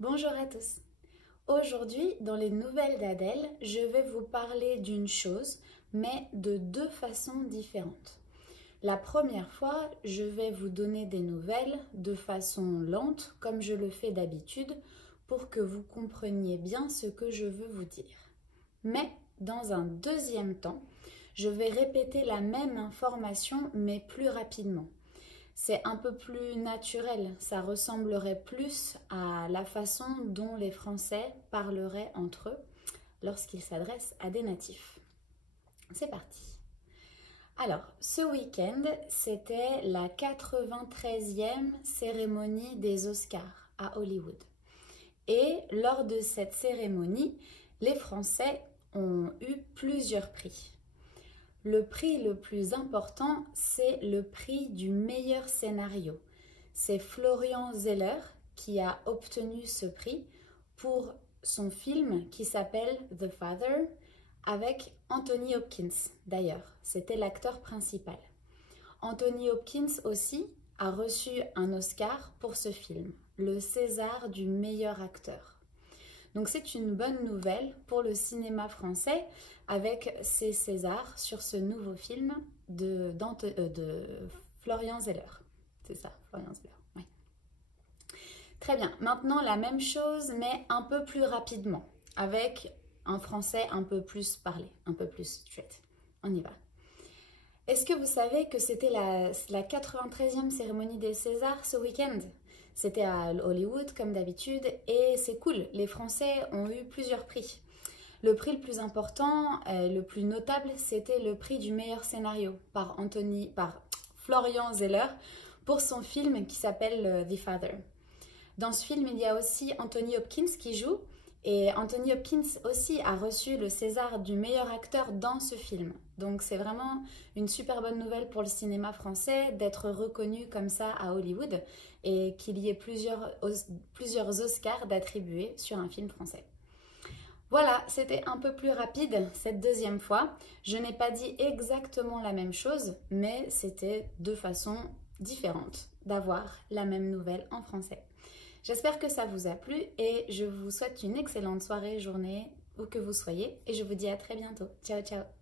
Bonjour à tous. Aujourd'hui, dans les nouvelles d'Adèle, je vais vous parler d'une chose, mais de deux façons différentes. La première fois, je vais vous donner des nouvelles de façon lente, comme je le fais d'habitude, pour que vous compreniez bien ce que je veux vous dire. Mais dans un deuxième temps, je vais répéter la même information, mais plus rapidement. C'est un peu plus naturel, ça ressemblerait plus à la façon dont les Français parleraient entre eux lorsqu'ils s'adressent à des natifs. C'est parti. Alors, ce week-end, c'était la 93e cérémonie des Oscars à Hollywood. Et lors de cette cérémonie, les Français ont eu plusieurs prix. Le prix le plus important, c'est le prix du meilleur scénario. C'est Florian Zeller qui a obtenu ce prix pour son film qui s'appelle The Father avec Anthony Hopkins. D'ailleurs, c'était l'acteur principal. Anthony Hopkins aussi a reçu un Oscar pour ce film, le César du meilleur acteur. Donc c'est une bonne nouvelle pour le cinéma français avec ces Césars sur ce nouveau film de Florian Zeller. C'est ça, Florian Zeller, oui. Très bien, maintenant la même chose mais un peu plus rapidement avec un français un peu plus parlé, un peu plus straight. On y va. Est-ce que vous savez que c'était la 93e cérémonie des Césars ce week-end ? C'était à Hollywood comme d'habitude et c'est cool, les Français ont eu plusieurs prix. Le prix le plus important, le plus notable, c'était le prix du meilleur scénario par Florian Zeller pour son film qui s'appelle The Father. Dans ce film, il y a aussi Anthony Hopkins qui joue et Anthony Hopkins aussi a reçu le César du meilleur acteur dans ce film. Donc c'est vraiment une super bonne nouvelle pour le cinéma français d'être reconnu comme ça à Hollywood et qu'il y ait plusieurs Oscars d'attribuer sur un film français. Voilà, c'était un peu plus rapide cette deuxième fois. Je n'ai pas dit exactement la même chose, mais c'était deux façons différentes d'avoir la même nouvelle en français. J'espère que ça vous a plu et je vous souhaite une excellente soirée, journée, où que vous soyez et je vous dis à très bientôt. Ciao, ciao!